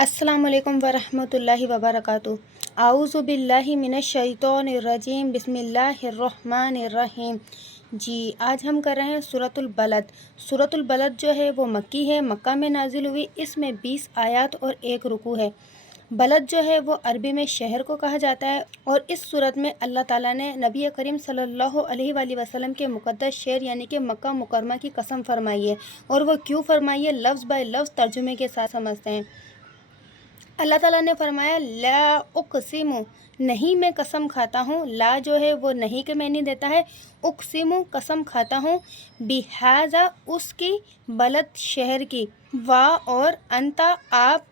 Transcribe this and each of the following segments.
अस्सलाम वालेकुम वरहमतुल्लाहि वबरकातुहू। आऊज़ु बिल्लाहि मिनश्शैतानिर्रजीम बिस्मिल्लाहिर्रहमानिर्रहीम। जी, आज हम कर रहे हैं सूरतुल बलद। सूरतुल बलद जो है वो मक्की है, मक्का में नाजिल हुई। इसमें 20 आयत और 1 रुकू है। बलद जो है वो अरबी में शहर को कहा जाता है। और इस सूरत में अल्लाह ताला ने नबी करीम सल्लल्लाहु अलैहि वसल्लम के मुक़द्दस शहर यानी कि मक्का मुकरमा की कसम फरमाई है। और वो क्यों फरमाई है, लफ्ज़ बाय लफ्ज़ तर्जुमे के साथ समझते हैं। अल्लाह ताला ने फरमाया ला उक़सिमु, नहीं मैं कसम खाता हूँ। ला जो है वो नहीं के मैंने देता है। उक़सिमु कसम खाता हूँ। बिहाजा उसकी, बलद शहर की। वा और अंता आप,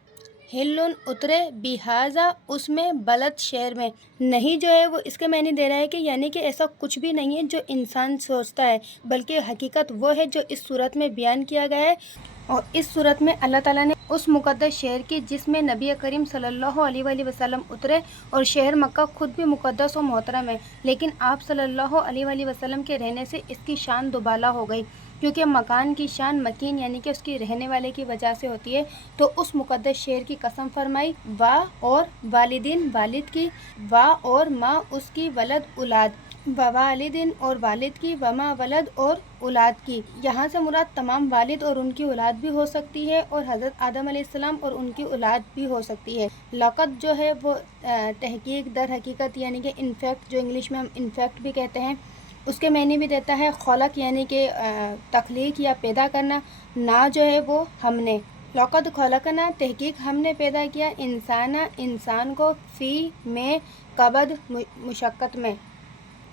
हिल्लुन उतरे, बिहाजा उसमें, बलद शहर में। नहीं जो है वो इसके मैंने दे रहा है कि यानी कि ऐसा कुछ भी नहीं है जो इंसान सोचता है, बल्कि हकीकत वो है जो इस सूरत में बयान किया गया है। और इस सूरत में अल्लाह ताला ने उस मुक़द्दस शहर की जिसमें नबी करीम सल्लल्लाहु अलैहि वसल्लम उतरे, और शहर मक्का खुद भी मुक़द्दस और मोहतरम है, लेकिन आप सल्लल्लाहु अलैहि वसल्लम के रहने से इसकी शान दुबाला हो गई, क्योंकि मकान की शान मकीन यानी कि उसकी रहने वाले की वजह से होती है। तो उस मुक़द्दस शहर की कसम फरमाई। वा और वालिदिन वालिद की, वा और माँ उसकी, वलद औलाद, वालिदिन और वालिद की, वमा वलद और औलाद की। यहाँ से मुराद तमाम वालिद और उनकी औलाद भी हो सकती है, और हज़रत आदम अलैहिस्सलाम और उनकी औलाद भी हो सकती है। लक़द जो है वो तहकीक, दर हकीकत यानी कि इनफैक्ट, जो इंग्लिश में हम इनफैक्ट भी कहते हैं, उसके मैंने भी देता है खलक यानी कि तख्लीक या पैदा करना। ना जो है वो हमने, लक़द खलकना तहकीक हमने पैदा किया, इंसाना इंसान को, फ़ी में, कबद मुशक्क़त में।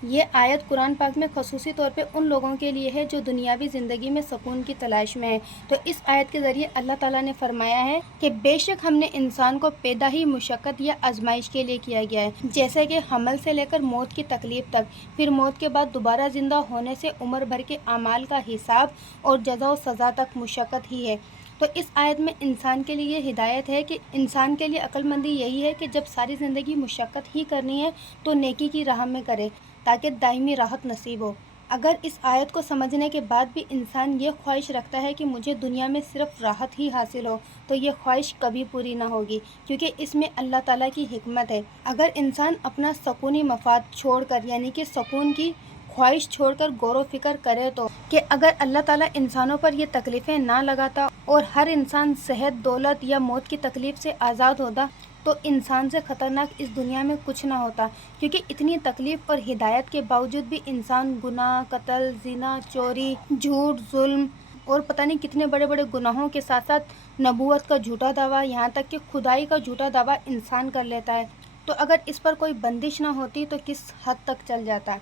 ये आयत कुरान पाक में ख़ुसूसी तौर पे उन लोगों के लिए है जो दुनियावी ज़िंदगी में सुकून की तलाश में है। तो इस आयत के ज़रिए अल्लाह ताला ने फरमाया है कि बेशक हमने इंसान को पैदा ही मुशक्क़त या आजमाइश के लिए किया गया है, जैसे कि हमल से लेकर मौत की तकलीफ़ तक, फिर मौत के बाद दोबारा ज़िंदा होने से उम्र भर के अमाल का हिसाब और जज़ा व सज़ा तक मुशक्क़त ही है। तो इस आयत में इंसान के लिए हिदायत है कि इंसान के लिए अक्लमंदी यही है कि जब सारी ज़िंदगी मुशक्क़त ही करनी है तो नेकी की राह में करे, ताकि दायमी राहत नसीब हो। अगर इस आयत को समझने के बाद भी इंसान ये ख्वाहिश रखता है कि मुझे दुनिया में सिर्फ राहत ही हासिल हो, तो ये ख्वाहिश कभी पूरी ना होगी, क्योंकि इसमें अल्लाह ताला की हिकमत है। अगर इंसान अपना सकूनी मफाद छोड़कर यानी कि सुकून की ख्वाहिश छोड़कर गौर व फिक्र करे तो कि अगर अल्लाह ताला इंसानों पर ये तकलीफ़ें ना लगाता और हर इंसान सेहत, दौलत या मौत की तकलीफ़ से आज़ाद होता, तो इंसान से ख़तरनाक इस दुनिया में कुछ ना होता। क्योंकि इतनी तकलीफ़ और हिदायत के बावजूद भी इंसान गुनाह, कत्ल, ज़िना, चोरी, झूठ, जुल्म और पता नहीं कितने बड़े बड़े गुनाहों के साथ साथ नबूवत का झूठा दावा, यहाँ तक कि खुदाई का झूठा दावा इंसान कर लेता है। तो अगर इस पर कोई बंदिश ना होती तो किस हद तक चल जाता।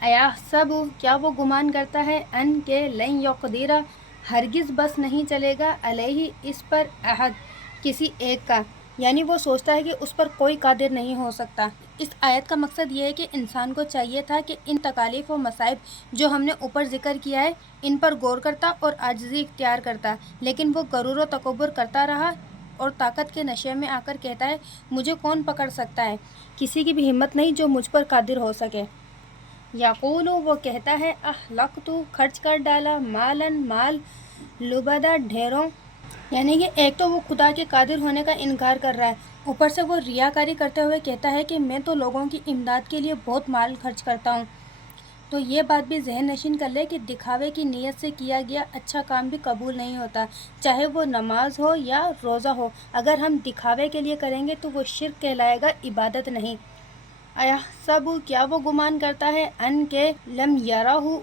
अया सब, क्या वो गुमान करता है, अन के लन यक़दीरा, हरगिज़ बस नहीं चलेगा, अलैहि इस पर, अहद किसी एक का, यानी वो सोचता है कि उस पर कोई कादिर नहीं हो सकता। इस आयत का मकसद ये है कि इंसान को चाहिए था कि इन तकालीफ और मसाइब जो हमने ऊपर जिक्र किया है, इन पर गौर करता और आजिज़ी इख्तियार करता, लेकिन वो गरूर व तकब्बुर करता रहा और ताकत के नशे में आकर कहता है मुझे कौन पकड़ सकता है, किसी की भी हिम्मत नहीं जो मुझ पर कादिर हो सके। याक़ूलु, वो कहता है, अहलक़तु, खर्च कर डाला, मालन माल, लुबदा ढेरों, यानी कि एक तो वो खुदा के कादिर होने का इनकार कर रहा है, ऊपर से वो रियाकारी करते हुए कहता है कि मैं तो लोगों की इमदाद के लिए बहुत माल खर्च करता हूँ। तो ये बात भी जहन नशीन कर ले कि दिखावे की नीयत से किया गया अच्छा काम भी कबूल नहीं होता, चाहे वो नमाज हो या रोज़ा हो। अगर हम दिखावे के लिए करेंगे तो वो शिर्क कहलाएगा, इबादत नहीं। आया सब, क्या वो गुमान करता है, अन के लम यराहु,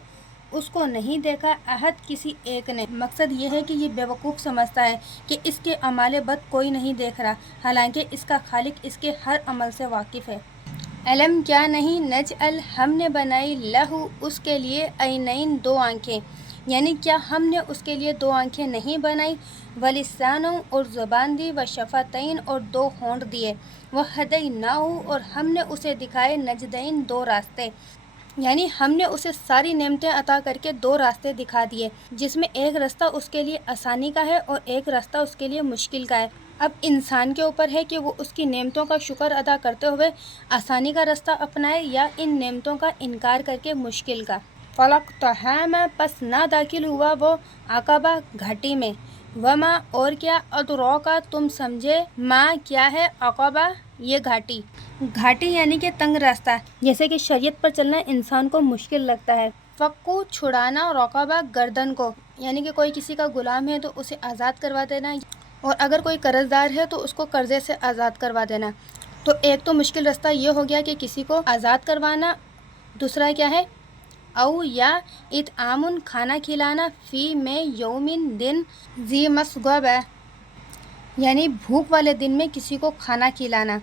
उसको नहीं देखा, अहद किसी एक ने। मकसद ये है कि ये बेवकूफ़ समझता है कि इसके अमाले बद कोई नहीं देख रहा, हालांकि इसका खालिक इसके हर अमल से वाकिफ़ है। अलम, क्या नहीं, नजअल हमने बनाई, लहू उसके लिए, ऐनैन दो आँखें, यानी क्या हमने उसके लिए दो आँखें नहीं बनाई, वलिसानों और ज़ुबान दी, व शफ़तैन और दो होंठ दिए, व हदैनाहु और हमने उसे दिखाए, नजदैन दो रास्ते, यानी हमने उसे सारी नेमतें अता करके दो रास्ते दिखा दिए, जिसमें एक रास्ता उसके लिए आसानी का है और एक रास्ता उसके लिए मुश्किल का है। अब इंसान के ऊपर है कि वो उसकी नेमतों का शुक्र अदा करते हुए आसानी का रास्ता अपनाए या इन नेमतों का इनकार करके मुश्किल का। फलक तहामा, पस ना दाखिल हुआ वो अक़बा घाटी में, वमा और क्या, अदरौका तुम समझे, माँ क्या है, अक़बा ये घाटी। घाटी यानी कि तंग रास्ता, जैसे कि शरीयत पर चलना इंसान को मुश्किल लगता है। फ़क्कु छुड़ाना, रक़बा गर्दन को, यानी कि कोई किसी का गुलाम है तो उसे आज़ाद करवा देना, और अगर कोई कर्जदार है तो उसको कर्जे से आज़ाद करवा देना। तो एक तो मुश्किल रास्ता ये हो गया कि किसी को आज़ाद करवाना, दूसरा क्या है, औ या इत्आमुन खाना खिलाना, फ़ी में यौमिन दिन, ज़ी मस्ग़बा यानी भूख वाले दिन में किसी को खाना खिलाना,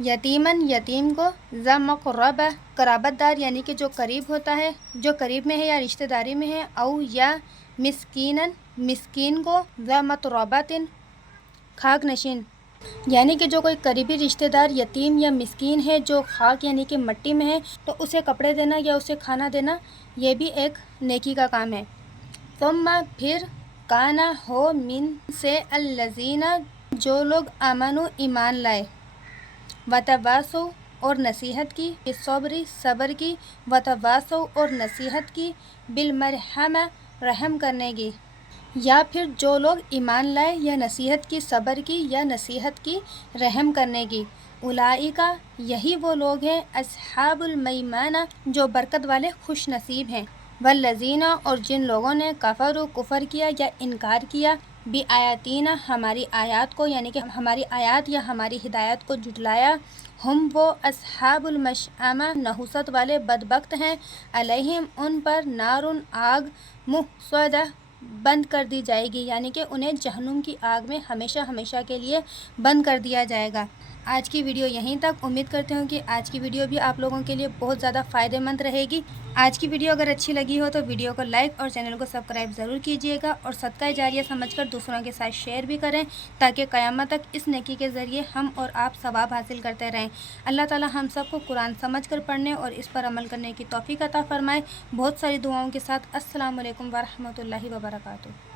यतीमन यतीम को, ज़ा मक़रबा कराबतदार यानी कि जो करीब होता है, जो करीब में है या रिश्तेदारी में है, औ या मिस्कीनन मिस्कीन को, ज़ा मतरबतिन खाक नशीन यानी कि जो कोई करीबी रिश्तेदार यतीम या मिस्कीन है जो खाक यानी कि मट्टी में है, तो उसे कपड़े देना या उसे खाना देना ये भी एक नेकी का काम है। सुम्मा फिर, काना हो, मिन से अल्लज़ीना जो लोग आमनु ईमान लाए, वतवासौ और नसीहत की, बिस्सब्री सब्र की, वतवासौ और नसीहत की, बिलमरहमा रहम करने की, या फिर जो लोग ईमान लाए या नसीहत की, सब्र की या नसीहत की, रहम करने की। उलाइका यही वो लोग हैं, अस्हाबुल मैमाना जो बरकत वाले खुश नसीब हैं। वल्लज़ीना और जिन लोगों ने कफ़रू कुफ़र किया या इनकार किया, बि आयातीना हमारी आयात को, यानी कि हमारी आयात या हमारी हिदायत को जुटलाया, हम वो अस्हाबुल मशअमा नहुसत वाले बदबख्त हैं, अलैहिम उन पर, नारुन आग, मुहसदा बंद कर दी जाएगी, यानी कि उन्हें जहन्नुम की आग में हमेशा हमेशा के लिए बंद कर दिया जाएगा। आज की वीडियो यहीं तक। उम्मीद करते हूँ कि आज की वीडियो भी आप लोगों के लिए बहुत ज़्यादा फ़ायदेमंद रहेगी। आज की वीडियो अगर अच्छी लगी हो तो वीडियो को लाइक और चैनल को सब्सक्राइब ज़रूर कीजिएगा, और सदका जारिया समझकर दूसरों के साथ शेयर भी करें, ताकि क़यामत तक इस नेकी के ज़रिए हम और आप सवाब हासिल करते रहें। अल्लाह ताला हम सबको कुरान समझ कर पढ़ने और इस पर अमल करने की तौफ़ीक़ अता फ़रमाए। बहुत सारी दुआओं के साथ अस्सलामु अलैकुम व रहमतुल्लाहि व बरकातुहू।